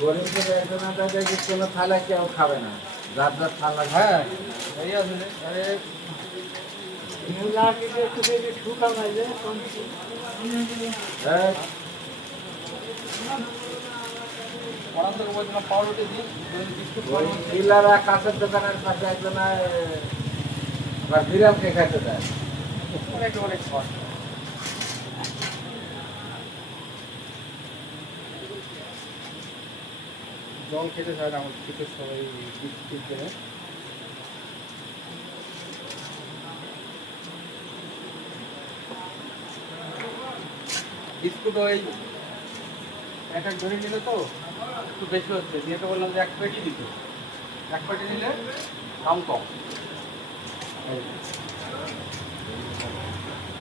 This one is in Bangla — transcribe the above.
গরিবদের একজনটা দেখি কোনো থালা কেউ খাবে না, যার যার থালা। হ্যাঁ এই আসলে আরে হ্যাঁ, ওরা থেকে বলছিলাম পাউরুটি দিই বিস্কুট ওই ডিলাররা কাছের দোকানের পাশে একজনা আবার বিড়ালকে খাইতে দেয়। একেবারে শর্ট জল খেতে চায় না আমার থেকে সবাই বিস্কুট দেয়। বিস্কুট ওই এক এক ধরে নিলে তো একটু বেশি হচ্ছে, দিয়ে তো বললাম যে এক প্যাকেটই দিত, এক প্যাকেট নিলে দাম কম।